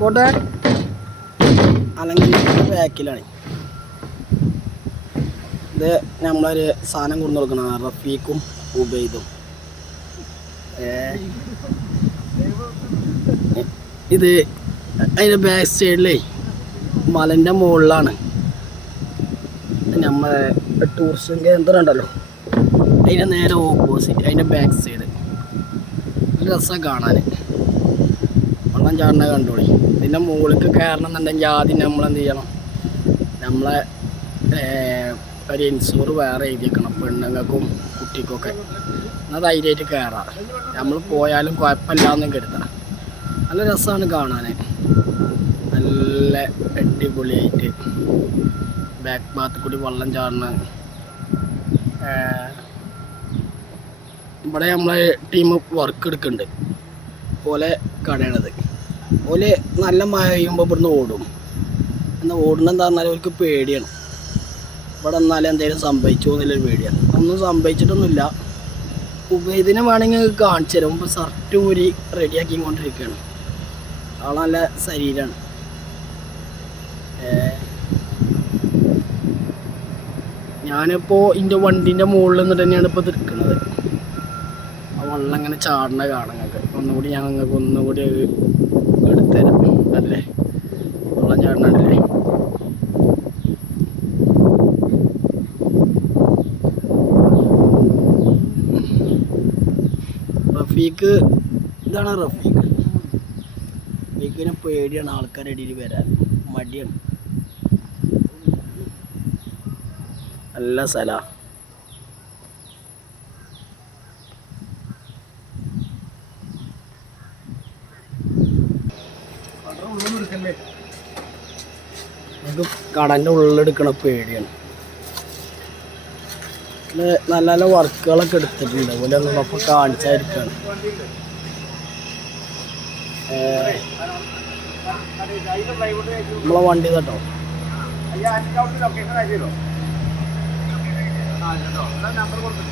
പോട്ടെ അല്ലെങ്കിൽ ബാക്കിലാണ്. ഇത് നമ്മളൊരു സാധനം കൊണ്ടു കൊടുക്കണം, റഫീഖും ഉബൈദും. ഇത് അതിൻ്റെ ബാക്ക് സൈഡിലേ മലൻ്റെ മുകളിലാണ് നമ്മളെ ടൂറിസ്റ്റ് കേന്ദ്രം ഉണ്ടല്ലോ, അതിൻ്റെ നേരെ ഓപ്പോസിറ്റ് അതിൻ്റെ ബാക്ക് സൈഡ്. രസമാണ് കാണാൻ, വെള്ളം ചാടുന്ന കണ്ടോളി. ഇതിൻ്റെ മുകളിലേക്ക് കയറണം എന്നുണ്ടെങ്കിൽ ആദ്യം നമ്മളെന്ത് ചെയ്യണം, നമ്മളെ ഒരു ഇൻഷൂർ വേറെ എഴുതിയേക്കണം പെണ്ണുങ്ങൾക്കും കുട്ടിക്കൊക്കെ. എന്നാൽ ധൈര്യമായിട്ട് കയറാം. നമ്മൾ പോയാലും കുഴപ്പമില്ലാന്നും കരുതാം. നല്ല രസമാണ് കാണാൻ, നല്ല അടിപൊളിയായിട്ട് ബാക്ക് ഭാഗത്ത് കൂടി വെള്ളം ചാടുന്ന. ഇവിടെ നമ്മളെ ടീം വർക്ക് എടുക്കുന്നുണ്ട് പോലെ കടയണത്. ഓല് നല്ല മഴ പെയ്യുമ്പോൾ ഇവിടുന്ന് ഓടും. എന്നാൽ ഓടുന്നത് എന്താ പറഞ്ഞാൽ അവർക്ക് പേടിയാണ്. ഇവിടെ എന്നാലും എന്തെങ്കിലും സംഭവിച്ചു എന്നുള്ളൊരു പേടിയാണ്. ഒന്നും സംഭവിച്ചിട്ടൊന്നുമില്ല. ഉബൈദിനെ വേണമെങ്കിൽ കാണിച്ചു തരും. ഇപ്പോൾ ഷർട്ട് ഊരി റെഡിയാക്കിക്കൊണ്ടിരിക്കുകയാണ്. ആൾ നല്ല ശരീരമാണ്. ഞാനിപ്പോൾ എൻ്റെ വണ്ടീൻ്റെ മുകളിൽ നിന്നിട്ട് തന്നെയാണ് ഇപ്പോൾ നിൽക്കുന്നത്. ആ വെള്ളം ഇങ്ങനെ ചാടണ കാണാൻ നിങ്ങൾക്ക് ഒന്നുകൂടി ഞാൻ നിങ്ങൾക്ക് ഒന്നുകൂടി എടുത്തുതരാം. അല്ലേ വെള്ളം ചാടണല്ലേ. റഫീഖ്, ഇതാണ് റഫീഖ്. റഫീഖിനെ പേടിയാണ് ആൾക്കാരുടെ ഇടയിൽ വരാൻ, മടിയാണ്. നല്ല സ്ഥലമാണ്. നമുക്ക് കടൻ്റെ ഉള്ളിലെടുക്കണ പേടിയാണ്. നല്ല നല്ല വർക്കുകളൊക്കെ എടുത്തിട്ടുണ്ട്. അതുപോലെ ഒന്നും അപ്പോൾ കാണിച്ചായിരിക്കുകയാണ്. നമ്മളെ വണ്ടി കേട്ടോ. നമ്പർ കൊടുത്തു.